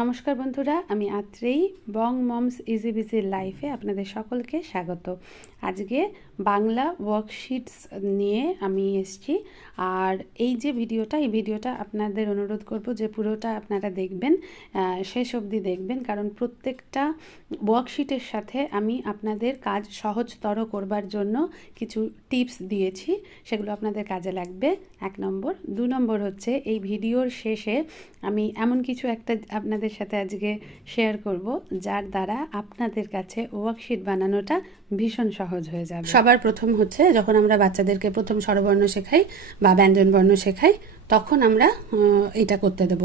নমস্কার বন্ধুরা, আমি আত্রেই বং মমস ইজি বিজি লাইফে আপনাদের সকলকে স্বাগত। আজকে বাংলা ওয়ার্কশিটস নিয়ে আমি এসেছি। আর এই ভিডিওটা আপনাদের অনুরোধ করব যে পুরোটা আপনারা দেখবেন, শেষ অবধি দেখবেন, কারণ প্রত্যেকটা ওয়ার্কশিটের সাথে আমি আপনাদের কাজ সহজতর করবার জন্য কিছু টিপস দিয়েছি, সেগুলো আপনাদের কাজে লাগবে। 1 নম্বর। 2 নম্বর হচ্ছে এই ভিডিওর শেষে আমি এমন কিছু একটা আপনাদের সাথে আজকে শেয়ার করব যার দ্বারা আপনাদের কাছে ওয়ার্কশিট বানানোটা ভীষণ সহজ হয়ে যাবে। সবার প্রথম হচ্ছে যখন আমরা বাচ্চাদেরকে প্রথম স্বরবর্ণ শেখাই বা ব্যঞ্জনবর্ণ শেখাই, তখন আমরা এটা করতে দেব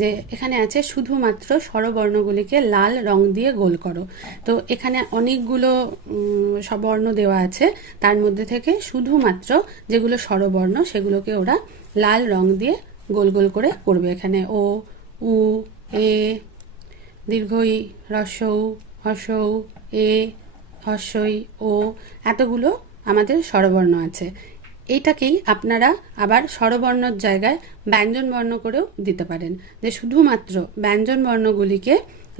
যে এখানে আছে শুধুমাত্র স্বরবর্ণগুলিকে লাল রং দিয়ে গোল করো। তো এখানে অনেকগুলো বর্ণ দেওয়া আছে, তার মধ্যে থেকে শুধুমাত্র যেগুলো স্বরবর্ণ সেগুলোকে ওরা লাল রং দিয়ে গোল গোল করে করবে। এখানে ও, উ, এ, দীর্ঘ ই, হ্রস্ব উ, হর্ষ উ, এ, হর্ষই, ও, এতগুলো আমাদের স্বরবর্ণ আছে। এইটাকেই আপনারা আবার স্বরবর্ণর জায়গায় ব্যঞ্জন বর্ণ করেও দিতে পারেন, যে শুধুমাত্র ব্যঞ্জন বর্ণগুলিকে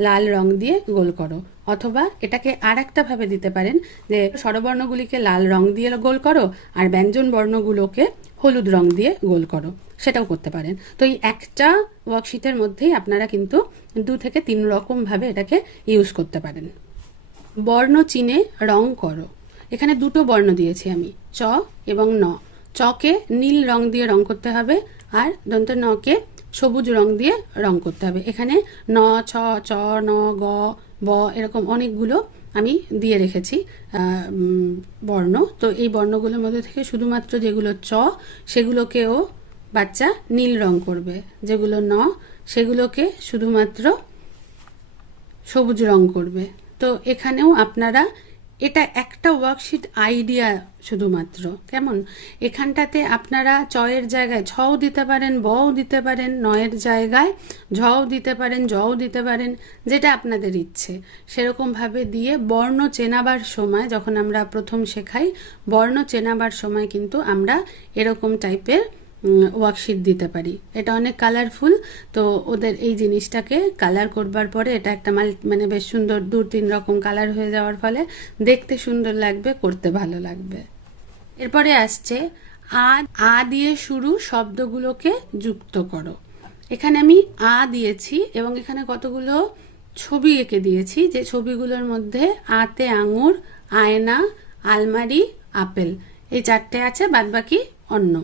লাল রং দিয়ে গোল করো। অথবা এটাকে আর একটা ভাবে দিতে পারেন যে স্বরবর্ণগুলিকে লাল রং দিয়ে গোল করো আর ব্যঞ্জন বর্ণগুলোকে হলুদ রং দিয়ে গোল করো, সেটাও করতে পারেন। তো এই একটা ওয়ার্কশিটের মধ্যেই আপনারা কিন্তু 2 থেকে 3 রকম ভাবে এটাকে ইউজ করতে পারেন। বর্ণ চিহ্নে রং করো। এখানে 2টো বর্ণ দিয়েছি আমি, চ এবং ন। চকে নীল রং দিয়ে রং করতে হবে আর দন্ত নকে সবুজ রং দিয়ে রং করতে হবে। এখানে ন, ছ, চ, ন, গ, ব এরকম অনেকগুলো আমি দিয়ে রেখেছি বর্ণ। তো এই বর্ণগুলোর মধ্যে থেকে শুধুমাত্র যেগুলো চ সেগুলোকেও বাচ্চা নীল রং করবে, যেগুলো ন সেগুলোকে শুধুমাত্র সবুজ রং করবে। তো এখানেও আপনারা এটা একটা ওয়ার্কশিট আইডিয়া শুধুমাত্র, কেমন এখানটাতে আপনারা চয়ের জায়গায় ছও দিতে পারেন, বও দিতে পারেন, নয়ের জায়গায় ঝও দিতে পারেন, জও দিতে পারেন, যেটা আপনাদের ইচ্ছে সেরকমভাবে দিয়ে বর্ণ চেনাবার সময়, যখন আমরা প্রথম শেখাই বর্ণ চেনাবার সময় কিন্তু আমরা এরকম টাইপের ওয়ার্কশিট দিতে পারি। এটা অনেক কালারফুল। তো ওদের এই জিনিসটাকে কালার করবার পরে এটা একটা মানে বেশ সুন্দর 2-3 রকম কালার হয়ে যাওয়ার ফলে দেখতে সুন্দর লাগবে, করতে ভালো লাগবে। এরপরে আসছে আ দিয়ে শুরু শব্দগুলোকে যুক্ত করো। এখানে আমি আ দিয়েছি এবং এখানে কতগুলো ছবি এঁকে দিয়েছি, যে ছবিগুলোর মধ্যে আতে আঙুর, আয়না, আলমারি, আপেল, এই 4টে আছে, বাদবাকি অন্য।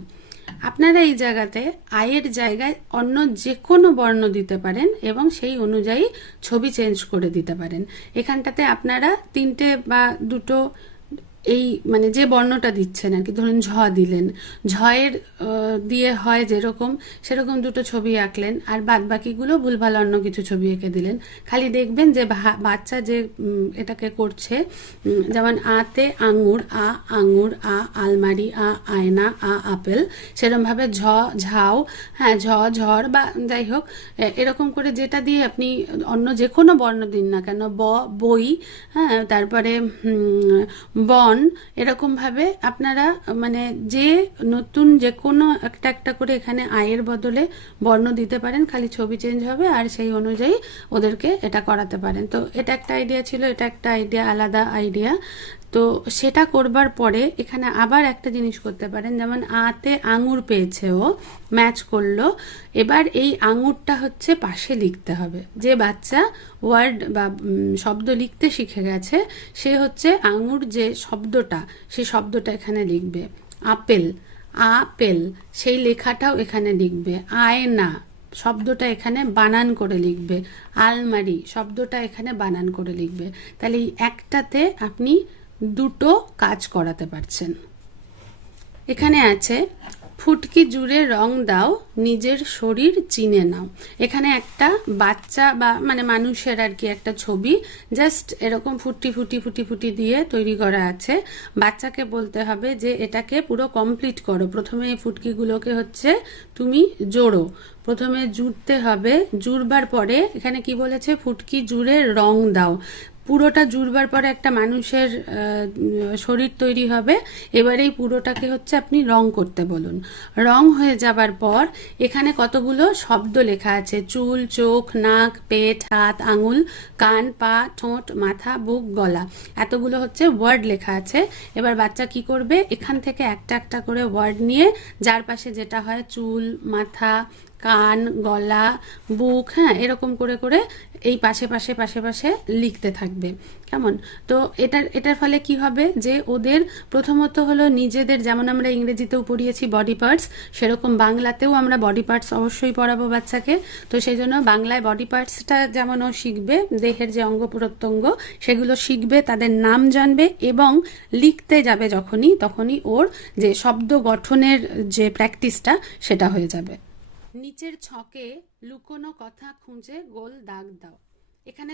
আপনারা এই জায়গাতে আয়ের জায়গায় অন্য যে কোনো বর্ণ দিতে পারেন এবং সেই অনুযায়ী ছবি চেঞ্জ করে দিতে পারেন। এখানটাতে আপনারা 3টে বা 2টো এই মানে যে বর্ণটা দিচ্ছেন আর কি, ধরুন ঝ দিলেন, ঝয়ের দিয়ে হয় যেরকম সেরকম 2টো ছবি আঁকলেন আর বাদ বাকিগুলো ভুলভাল অন্য কিছু ছবি এঁকে দিলেন। খালি দেখবেন যে বাচ্চা যে এটাকে করছে, যেমন আতে আঙুর, আ আঙুর, আ আলমারি, আ আয়না, আ আপেল, সেরকমভাবে ঝ ঝাও, হ্যাঁ ঝ ঝড় বা যাই হোক এরকম করে যেটা দিয়ে আপনি অন্য যে কোনো বর্ণ দিন না কেন, বই, হ্যাঁ তারপরে বন, এরকমভাবে আপনারা মানে যে নতুন যে কোনো একটা একটা করে এখানে আয়ের বদলে বর্ণ দিতে পারেন, খালি ছবি চেঞ্জ হবে আর সেই অনুযায়ী ওদেরকে এটা করাতে পারেন। তো এটা একটা আইডিয়া ছিল, এটা একটা আইডিয়া, আলাদা আইডিয়া। তো সেটা করবার পরে এখানে আবার একটা জিনিস করতে পারেন, যেমন আতে আঙুর পেয়েছে, ও ম্যাচ করলো। এবার এই আঙুরটা হচ্ছে পাশে লিখতে হবে। যে বাচ্চা ওয়ার্ড বা শব্দ লিখতে শিখে গেছে সে হচ্ছে আঙুর যে শব্দটা, সেই শব্দটা এখানে লিখবে। আপেল, আপেল, সেই লেখাটাও এখানে লিখবে। আয়না শব্দটা এখানে বানান করে লিখবে। আলমারি শব্দটা এখানে বানান করে লিখবে। তাহলে এই একটাতে আপনি 2টো কাজ করাতে পারছেন। এখানে আছে ফুটকি জুড়ে রং দাও, নিজের শরীর চিনে নাও। এখানে একটা বাচ্চা বা মানে মানুষের আর কি একটা ছবি, জাস্ট এরকম ফুটি ফুটি ফুটি ফুটি দিয়ে তৈরি করা আছে। বাচ্চাকে বলতে হবে যে এটাকে পুরো কমপ্লিট করো। প্রথমে এই ফুটকিগুলোকে হচ্ছে তুমি জোড়ো, প্রথমে জুড়তে হবে। জুড়বার পরে এখানে কি বলেছে, ফুটকি জুড়ে রং দাও। পুরোটা জুড়বার পরে একটা মানুষের শরীর তৈরি হবে। এবারে এই পুরোটাকে হচ্ছে আপনি রং করতে বলুন। রং হয়ে যাবার পর এখানে কতগুলো শব্দ লেখা আছে, চুল, চোখ, নাক, পেট, হাত, আঙুল, কান, পা, ঠোঁট, মাথা, বুক, গলা, এতগুলো হচ্ছে ওয়ার্ড লেখা আছে। এবার বাচ্চা কি করবে, এখান থেকে একটা একটা করে ওয়ার্ড নিয়ে যার পাশে যেটা হয় চুল, মাথা, কান, গলা, বুক, হ্যাঁ, এরকম করে করে এই পাশে পাশে পাশে পাশে লিখতে থাকবে। কেমন? তো এটার ফলে কি হবে যে ওদের প্রথমত হলো নিজেদের, যেমন আমরা ইংরেজিতেও পড়িয়েছি বডি পার্টস, সেরকম বাংলাতেও আমরা বডি পার্টস অবশ্যই পড়াবো বাচ্চাকে। তো সেই জন্য বাংলায় বডি পার্টসটা যেমন ও শিখবে, দেহের যে অঙ্গ প্রত্যঙ্গ সেগুলো শিখবে, তাদের নাম জানবে, এবং লিখতে যাবে তখনই ওর যে শব্দ গঠনের যে প্র্যাকটিসটা সেটা হয়ে যাবে। নিচের ছকে লুকোনো কথা খুঁজে গোল দাগ দাও। এখানে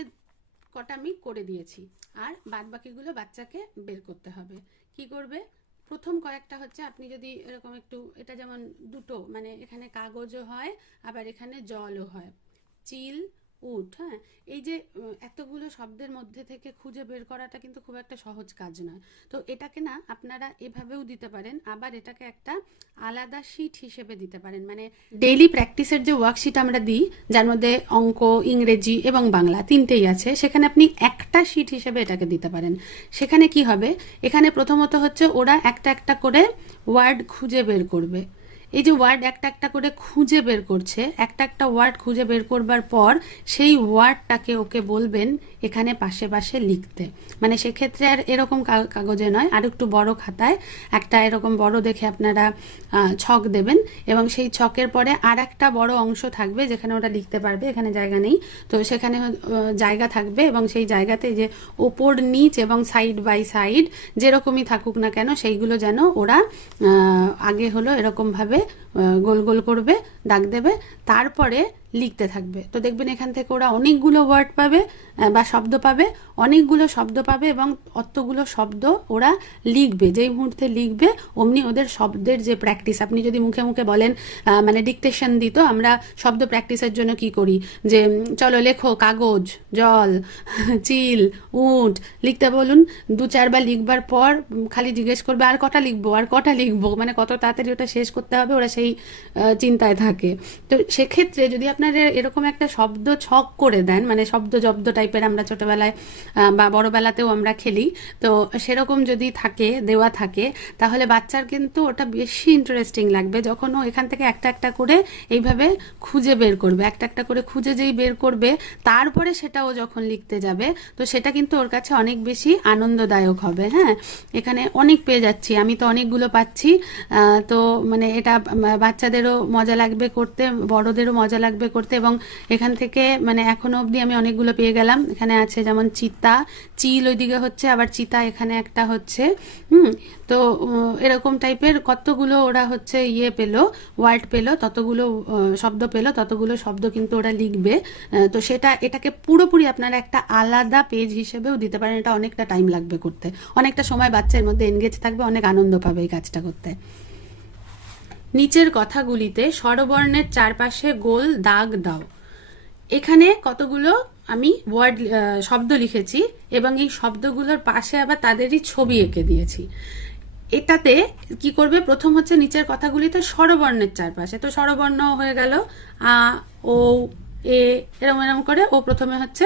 কটা আমি করে দিয়েছি, আর বাদ বাকিগুলো বাচ্চাকে বের করতে হবে। কি করবে, প্রথম কয়েকটা হচ্ছে আপনি যদি এরকম একটু, এটা যেমন দুটো, মানে এখানে কাগজও হয় আবার এখানে জলও হয়, চিল, উট, হ্যাঁ, এই যে এতগুলো শব্দের মধ্যে থেকে খুঁজে বের করাটা কিন্তু খুব একটা সহজ কাজ নয়। তো এটাকে না আপনারা এভাবেও দিতে পারেন, আবার এটাকে একটা আলাদা শিট হিসেবে দিতে পারেন। মানে ডেইলি প্র্যাকটিসের যে ওয়ার্কশিট আমরা দিই, যার মধ্যে অঙ্ক, ইংরেজি এবং বাংলা তিনটেই আছে, সেখানে আপনি একটা শিট হিসেবে এটাকে দিতে পারেন। সেখানে কি হবে, এখানে প্রথমত হচ্ছে ওরা একটা একটা করে ওয়ার্ড খুঁজে বের করবে। এই যে ওয়ার্ড একটা একটা করে খুঁজে বের করছে, একটা একটা ওয়ার্ড খুঁজে বের করবার পর সেই ওয়ার্ডটাকে ওকে বলবেন এখানে পাশে পাশে লিখতে। মানে সেক্ষেত্রে আর এরকম কাগজে নয়, আর একটু বড় খাতায় একটা এরকম বড় দেখে আপনারা ছক দেবেন, এবং সেই ছকের পরে আর একটা বড় অংশ থাকবে যেখানে ওটা লিখতে পারবে। এখানে জায়গা নেই, তো সেখানে জায়গা থাকবে, এবং সেই জায়গাতে যে ওপর, নিচ এবং সাইড বাই সাইড যেরকমই থাকুক না কেন, সেইগুলো যেন ওরা আগে হলো এরকমভাবে গোল গোল করবে, দাগ দেবে, তারপরে লিখতে থাকবে। তো দেখবেন এখান থেকে ওরা অনেকগুলো ওয়ার্ড পাবে বা শব্দ পাবে, অনেকগুলো শব্দ পাবে, এবং অতগুলো শব্দ ওরা লিখবে। যেই মুহূর্তে লিখবে অমনি ওদের শব্দের যে প্র্যাকটিস, আপনি যদি মুখে মুখে বলেন, মানে ডিকটেশন দিত, আমরা শব্দ প্র্যাকটিসের জন্য কি করি, যে চলো লেখো, কাগজ, জল, চিল, উট, লিখতে বলুন, 2-4 বার লিখবার পর খালি জিজ্ঞেস করবে আর কটা লিখবো, আর কটা লিখবো, মানে কত তাড়াতাড়ি ওটা শেষ করতে হবে, ওরা সেই চিন্তায় থাকে। তো সেক্ষেত্রে যদি আপনারা এরকম একটা শব্দ ছক করে দেন, মানে শব্দ জব্দ টাইপের, আমরা ছোটবেলায় বা বড়বেলাতেও আমরা খেলি, তো সেরকম যদি দেওয়া থাকে, তাহলে বাচ্চার কিন্তু ওটা বেশি ইন্টারেস্টিং লাগবে। যখন ও এখান থেকে একটা একটা করে এইভাবে খুঁজে বের করবে, একটা একটা করে খুঁজে যেই বের করবে, তারপরে সেটা ও যখন লিখতে যাবে, তো সেটা কিন্তু ওর কাছে অনেক বেশি আনন্দদায়ক হবে। হ্যাঁ, এখানে অনেক পেয়ে যাচ্ছি, আমি তো অনেকগুলো পাচ্ছি। তো মানে এটা বাচ্চাদেরও মজা লাগবে করতে, বড়দেরও মজা লাগবে করতে, এবং এখান থেকে মানে এখনো অবধি আমি অনেকগুলো পেয়ে গেলাম। এখানে আছে যেমন চিতা, চিল ওইদিকে হচ্ছে, আবার চিতা এখানে একটা হচ্ছে। তো এরকম টাইপের কতগুলো ওরা হচ্ছে পেলো, ওয়ার্ড পেলো, ততগুলো শব্দ পেলো, ততগুলো শব্দ কিন্তু ওরা লিখবে। তো এটাকে পুরোপুরি আপনারা একটা আলাদা পেজ হিসেবেও দিতে পারেন। এটা অনেকটা টাইম লাগবে করতে, অনেকটা সময় বাচ্চার মধ্যে এনগেজ থাকবে, অনেক আনন্দ পাবে এই কাজটা করতে। নিচের কথাগুলিতে স্বরবর্ণের চারপাশে গোল দাগ দাও। এখানে কতগুলো আমি শব্দ লিখেছি, এবং এই শব্দগুলোর পাশে আবার তাদেরই ছবি এঁকে দিয়েছি। এটাতে কি করবে, প্রথম হচ্ছে নিচের কথাগুলিতে স্বরবর্ণের চারপাশে, তো স্বরবর্ণ হয়ে গেল আ, ও, এ, এরম করে ও প্রথমে হচ্ছে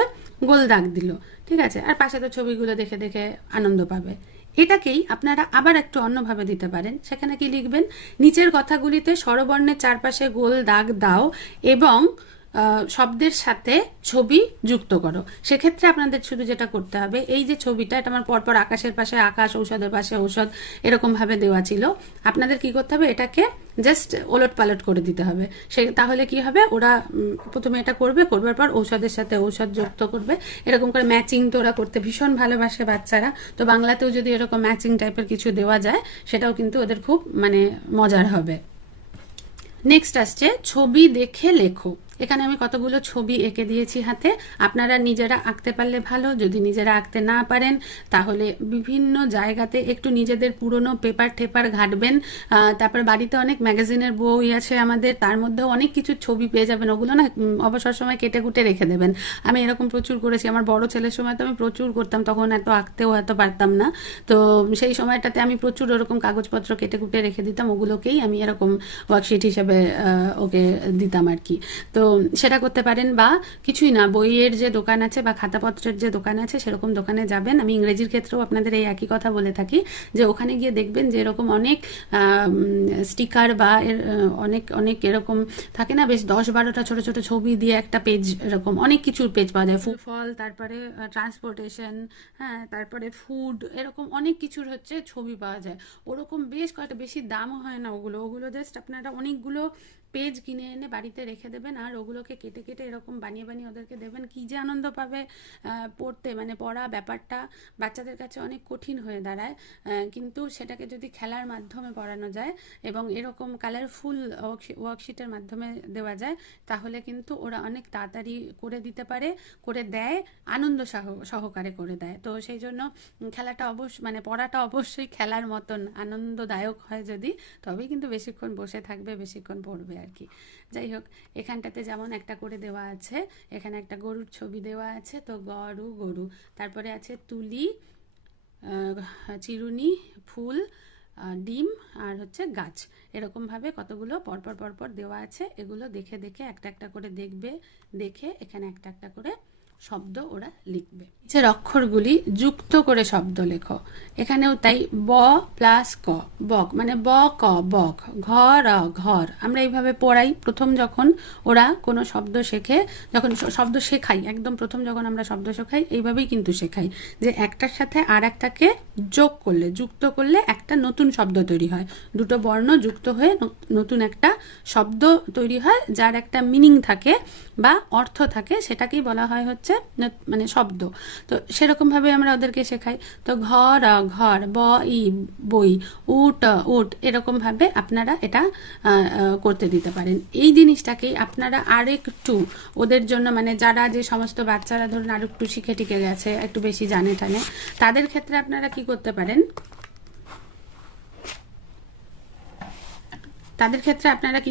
গোল দাগ দিল, ঠিক আছে, আর পাশে তো ছবিগুলো দেখে দেখে আনন্দ পাবে। এটাকেই আপনারা আবার একটু অন্যভাবে দিতে পারেন। সেখানে কি লিখবেন, নিচের কথাগুলিতে স্বরবর্ণের চারপাশে গোল দাগ দাও এবং শব্দের সাথে ছবি যুক্ত করো। সেক্ষেত্রে আপনাদের শুধু যেটা করতে হবে, এই যে ছবিটা, এটা আমার পরপর আকাশের পাশে আকাশ, ঔষধের পাশে ঔষধ, এরকমভাবে দেওয়া ছিল। আপনাদের কি করতে হবে, এটাকে জাস্ট ওলট পালট করে দিতে হবে। তাহলে কি হবে, ওরা প্রথমে এটা করবার পর ঔষধের সাথে ঔষধ যুক্ত করবে, এরকম করে ম্যাচিং তো ওরা করতে ভীষণ ভালোবাসে বাচ্চারা। তো বাংলাতেও যদি এরকম ম্যাচিং টাইপের কিছু দেওয়া যায়, সেটাও কিন্তু ওদের খুব মানে মজার হবে। নেক্সট আসছে ছবি দেখে লেখো। এখানে আমি কতগুলো ছবি এঁকে দিয়েছি হাতে। আপনারা নিজেরা আঁকতে পারলে ভালো, যদি নিজেরা আঁকতে না পারেন তাহলে বিভিন্ন জায়গাতে একটু নিজেদের পুরনো পেপার টেপার ঘাঁটবেন। তারপর বাড়িতে অনেক ম্যাগাজিনের বই আছে আমাদের, তার মধ্যেও অনেক কিছু ছবি পেয়ে যাবেন। ওগুলো না অবসর সময় কেটে কুটে রেখে দেবেন। আমি এরকম প্রচুর করেছি, আমার বড় ছেলের সময় তো আমি প্রচুর করতাম, তখন এত আঁকতেও এত পারতাম না। তো সেই সময়টাতে আমি প্রচুর ওরকম কাগজপত্র কেটে কুটে রেখে দিতাম, ওগুলোকেই আমি এরকম ওয়ার্কশিট হিসেবে ওকে দিতাম আর কি। তো সেটা করতে পারেন, বা কিছুই না, বইয়ের যে দোকান আছে বা খাতাপত্রের যে দোকান আছে সেরকম দোকানে যাবেন। আমি ইংরেজির ক্ষেত্রেও আপনাদের এই একই কথা বলে থাকি, যে ওখানে গিয়ে দেখবেন যে এরকম অনেক স্টিকার বা অনেক অনেক এরকম থাকে না, বেশ 10-12টা ছোট ছোট ছবি দিয়ে একটা পেজ, এরকম অনেক কিছুর পেজ পাওয়া যায়। ফল, তারপরে ট্রান্সপোর্টেশন, হ্যাঁ, তারপরে ফুড, এরকম অনেক কিছুর হচ্ছে ছবি পাওয়া যায়। ওরকম বেশ কয়েকটা, বেশি দামও হয় না ওগুলো জাস্ট আপনারা অনেকগুলো পেজ কিনে এনে বাড়িতে রেখে দেবেন, আর ওগুলোকে কেটে কেটে এরকম বানিয়ে বানিয়ে ওদেরকে দেবেন। কি যে আনন্দ পাবে পড়তে, মানে পড়া ব্যাপারটা বাচ্চাদের কাছে অনেক কঠিন হয়ে দাঁড়ায়, কিন্তু সেটাকে যদি খেলার মাধ্যমে পড়ানো যায় এবং এরকম কালারফুল ওয়ার্কশিটের মাধ্যমে দেওয়া যায়, তাহলে কিন্তু ওরা অনেক তাড়াতাড়ি করে দিতে পারে, করে দেয়, আনন্দ সহকারে করে দেয়। তো সেই জন্য খেলাটা মানে পড়াটা অবশ্যই খেলার মতন আনন্দদায়ক হয় যদি, তবেই কিন্তু বেশিক্ষণ বসে থাকবে, বেশিক্ষণ পড়বে আর কি। যাই হোক, এখানটাতে যেমন একটা করে দেওয়া আছে, এখানে একটা গরুর ছবি দেওয়া আছে, তো গরু, তারপরে আছে তুলি, চিরুনি, ফুল, ডিম, আর হচ্ছে গাছ। এরকমভাবে কতগুলো পরপর পরপর দেওয়া আছে। এগুলো দেখে দেখে একটা একটা করে দেখবে, দেখে এখানে একটা একটা করে শব্দ ওরা লিখবে। নিচের অক্ষরগুলি যুক্ত করে শব্দ লেখো। এখানেও তাই, ব প্লাস ক, বক, মানে ব ক বক, ঘর ঘর। আমরা এইভাবে পড়াই প্রথম যখন ওরা কোনো শব্দ শেখে, যখন শব্দ শেখাই, একদম প্রথম যখন আমরা শব্দ শেখাই এইভাবেই কিন্তু শেখাই, যে একটার সাথে আর একটাকে যোগ করলে, যুক্ত করলে একটা নতুন শব্দ তৈরি হয়। দুটো বর্ণ যুক্ত হয়ে নতুন একটা শব্দ তৈরি হয়, যার একটা মিনিং থাকে বা অর্থ থাকে, সেটাকেই বলা হয় হচ্ছে মানে শব্দ। তো সেরকমভাবে আমরা ওদেরকে শেখাই। তো ঘর ঘর, ব ই বই, উট উট, এরকমভাবে আপনারা এটা করতে দিতে পারেন। এই জিনিসটাকেই আপনারা আরেকটু ওদের জন্য, মানে যারা, যে সমস্ত বাচ্চারা ধরুন আর একটু শিখে টিকে গেছে, একটু বেশি জানে টানে, তাদের ক্ষেত্রে আপনারা কি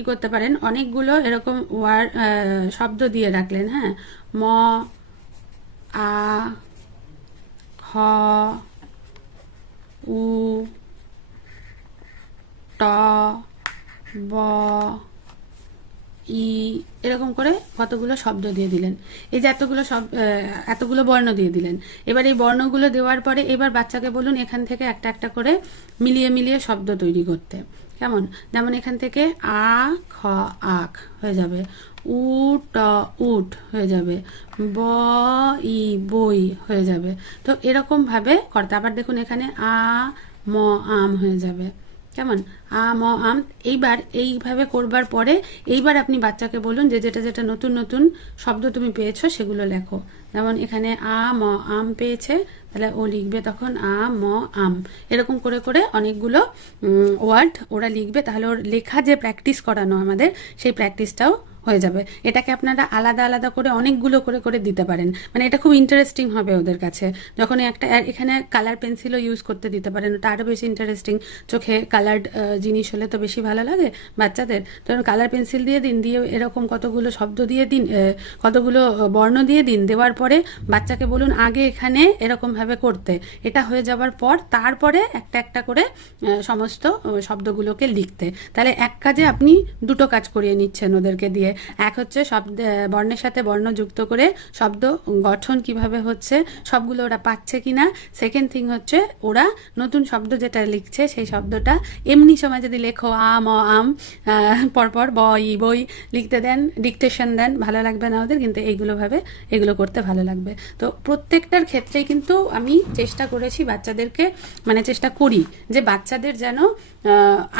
করতে পারেন, অনেকগুলো এরকম শব্দ দিয়ে রাখলেন। হ্যাঁ, ম, আ, খ, উ, ট, ব, ই, এরকম করে কতগুলো শব্দ দিয়ে দিলেন। এই যে এতগুলো বর্ণ দিয়ে দিলেন। এবার এই বর্ণগুলো দেওয়ার পরে এবার বাচ্চাকে বলুন এখান থেকে একটা একটা করে মিলিয়ে মিলিয়ে শব্দ তৈরি করতে। কেমন? যেমন এখান থেকে আ খ আখ হয়ে যাবে, উট উট হয়ে যাবে, ব ই বই হয়ে যাবে। তো এরকমভাবে করতে। আবার দেখুন এখানে আ ম আম হয়ে যাবে। কেমন? আম আম। এইবার এইভাবে করবার পরে এইবার আপনি বাচ্চাকে বলুন যে যেটা যেটা নতুন নতুন শব্দ তুমি পেয়েছো সেগুলো লেখো। যেমন এখানে আ ম আম পেয়েছে, তাহলে ও লিখবে তখন আ ম আম। এরকম করে করে অনেকগুলো ওয়ার্ড ওরা লিখবে। তাহলে ওর লেখা যে প্র্যাকটিস করানো আমাদের, সেই প্র্যাকটিসটাও হয়ে যাবে। এটাকে আপনারা আলাদা আলাদা করে অনেকগুলো করে করে দিতে পারেন, মানে এটা খুব ইন্টারেস্টিং হবে ওদের কাছে। যখন একটা এখানে কালার পেন্সিলও ইউজ করতে দিতে পারেন, ওটা আরও বেশি ইন্টারেস্টিং। চোখে কালার্ড জিনিস হলে তো বেশি ভালো লাগে বাচ্চাদের। তো কালার পেন্সিল দিয়ে দিন, দিয়ে এরকম কতগুলো শব্দ দিয়ে দিন, কতগুলো বর্ণ দিয়ে দিন। দেওয়ার পরে বাচ্চাকে বলুন আগে এখানে এরকমভাবে করতে, এটা হয়ে যাওয়ার পর তারপরে একটা একটা করে সমস্ত শব্দগুলোকে লিখতে। তাহলে এক কাজে আপনি দুটো কাজ করিয়ে নিচ্ছেন ওদেরকে দিয়ে। এক হচ্ছে শব্দ, বর্ণের সাথে বর্ণ যুক্ত করে শব্দ গঠন কিভাবে হচ্ছে সবগুলো ওরা পাচ্ছে কিনা। সেকেন্ড থিং হচ্ছে ওরা নতুন শব্দ যেটা লিখছে সেই শব্দটা এমনি সময় যদি লেখো আম আম পরপর ব ই বই লিখতে দেন, ডিকটেশন দেন, ভালো লাগবে না ওদের, কিন্তু এগুলো করতে ভালো লাগবে। তো প্রত্যেকটার ক্ষেত্রেই কিন্তু আমি চেষ্টা করেছি বাচ্চাদেরকে, মানে চেষ্টা করি যে বাচ্চাদের যেন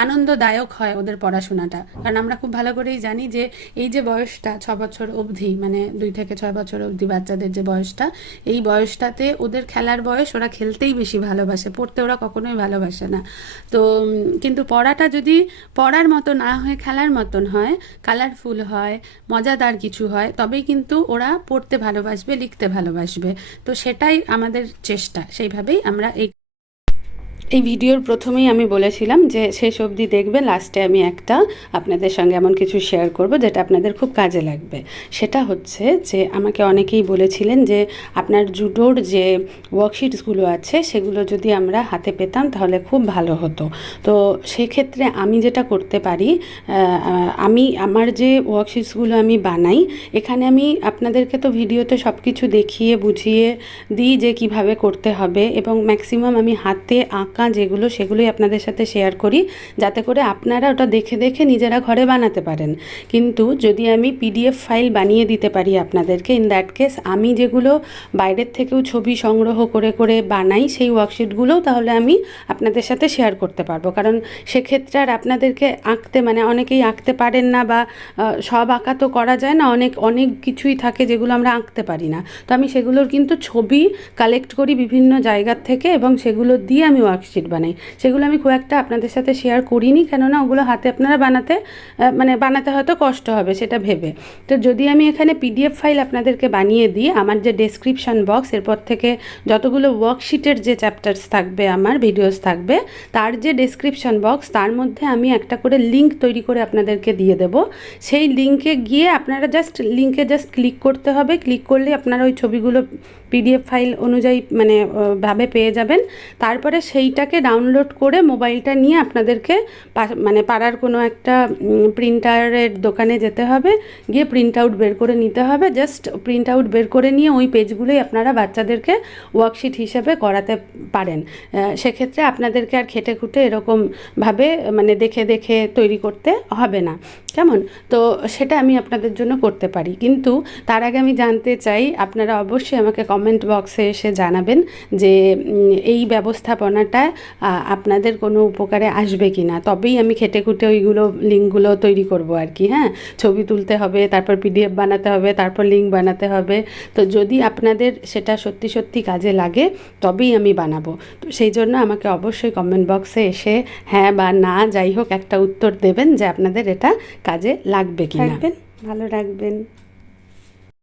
আনন্দদায়ক হয় ওদের পড়াশোনাটা। কারণ আমরা খুব ভালো করেই জানি যে এই এই যে বয়সটা 6 বছর অবধি, মানে 2 থেকে 6 বছর অবধি বাচ্চাদের যে বয়সটা, এই বয়সটাতে ওদের খেলার বয়স, ওরা খেলতেই বেশি ভালোবাসে, পড়তে ওরা কখনোই ভালোবাসে না। তো কিন্তু পড়াটা যদি পড়ার মতো না হয়ে খেলার মতন হয়, কালারফুল হয়, মজাদার কিছু হয়, তবেই কিন্তু ওরা পড়তে ভালোবাসবে, লিখতে ভালোবাসবে। তো সেটাই আমাদের চেষ্টা, সেইভাবেই আমরা এই ভিডিওর প্রথমেই আমি বলেছিলাম যে শেষ অবধি দেখবে, লাস্টে আমি একটা আপনাদের সঙ্গে এমন কিছু শেয়ার করব যেটা আপনাদের খুব কাজে লাগবে। সেটা হচ্ছে যে আমাকে অনেকেই বলেছিলেন যে আপনার জুডোর যে ওয়ার্কশিটসগুলো আছে সেগুলো যদি আমরা হাতে পেতাম তাহলে খুব ভালো হতো। তো সেক্ষেত্রে আমি যেটা করতে পারি, আমি আমার যে ওয়ার্কশিটসগুলো আমি বানাই, এখানে আমি আপনাদেরকে তো ভিডিওতে সব কিছু দেখিয়ে বুঝিয়ে দিই যে কিভাবে করতে হবে, এবং ম্যাক্সিমাম আমি হাতে আঁকা যেগুলো সেগুলোই আপনাদের সাথে শেয়ার করি, যাতে করে আপনারা ওটা দেখে দেখে নিজেরা ঘরে বানাতে পারেন। কিন্তু যদি আমি পিডিএফ ফাইল বানিয়ে দিতে পারি আপনাদেরকে, ইন দ্যাট কেস আমি যেগুলো বাইরের থেকেও ছবি সংগ্রহ করে করে বানাই সেই ওয়ার্কশিটগুলোও তাহলে আমি আপনাদের সাথে শেয়ার করতে পারবো। কারণ সেক্ষেত্রে আর আপনাদেরকে আঁকতে, মানে অনেকেই আঁকতে পারেন না, বা সব আঁকা তো করা যায় না, অনেক অনেক কিছুই থাকে যেগুলো আমরা আঁকতে পারি না। তো আমি সেগুলোর কিন্তু ছবি কালেক্ট করি বিভিন্ন জায়গার থেকে, এবং সেগুলো দিয়ে আমি ওয়ার্কশিট বানাই। সেগুলো আমি খুব একটা আপনাদের সাথে শেয়ার করিনি, কেননা ওগুলো হাতে আপনারা বানাতে হয়তো কষ্ট হবে সেটা ভেবে। তো যদি আমি এখানে পিডিএফ ফাইল আপনাদেরকে বানিয়ে দিই, আমার যে ডেসক্রিপশান বক্স, এরপর থেকে যতগুলো ওয়ার্কশিটের যে চ্যাপ্টার্স থাকবে, আমার ভিডিওস থাকবে, তার যে ডেসক্রিপশান বক্স, তার মধ্যে আমি একটা করে লিঙ্ক তৈরি করে আপনাদেরকে দিয়ে দেব। সেই লিঙ্কে গিয়ে আপনারা লিঙ্কে জাস্ট ক্লিক করতে হবে। ক্লিক করলে আপনারা ওই ছবিগুলো পিডিএফ ফাইল অনুযায়ী ভাবে পেয়ে যাবেন। তারপরে সেইটাকে ডাউনলোড করে মোবাইলটা নিয়ে আপনাদেরকে পাড়ার কোনো একটা প্রিন্টারের দোকানে যেতে হবে, গিয়ে প্রিন্ট আউট বের করে নিতে হবে। জাস্ট প্রিন্ট আউট বের করে নিয়ে ওই পেজগুলোই আপনারা বাচ্চাদেরকে ওয়ার্কশিট হিসেবে করাতে পারেন। সেক্ষেত্রে আপনাদেরকে আর খেটে খুঁটে এরকমভাবে দেখে দেখে তৈরি করতে হবে না, কেমন? তো সেটা আমি আপনাদের জন্য করতে পারি। কিন্তু তার আগে আমি জানতে চাই, আপনারা অবশ্যই আমাকে কমেন্ট বক্সে এসে জানাবেন যে এই ব্যবস্থাপনাটা আপনাদের কোনো উপকারে আসবে কি না। তবেই আমি খেটে খুঁটে ওইগুলো লিঙ্কগুলো তৈরি করব আর কি। হ্যাঁ, ছবি তুলতে হবে, তারপর পিডিএফ বানাতে হবে, তারপর লিঙ্ক বানাতে হবে। তো যদি আপনাদের সেটা সত্যি সত্যি কাজে লাগে তবেই আমি বানাবো। তো সেই জন্য আমাকে অবশ্যই কমেন্ট বক্সে এসে হ্যাঁ বা না যাই হোক একটা উত্তর দেবেন যে আপনাদের এটা কাজে লাগবে কি না। ভালো রাখবেন।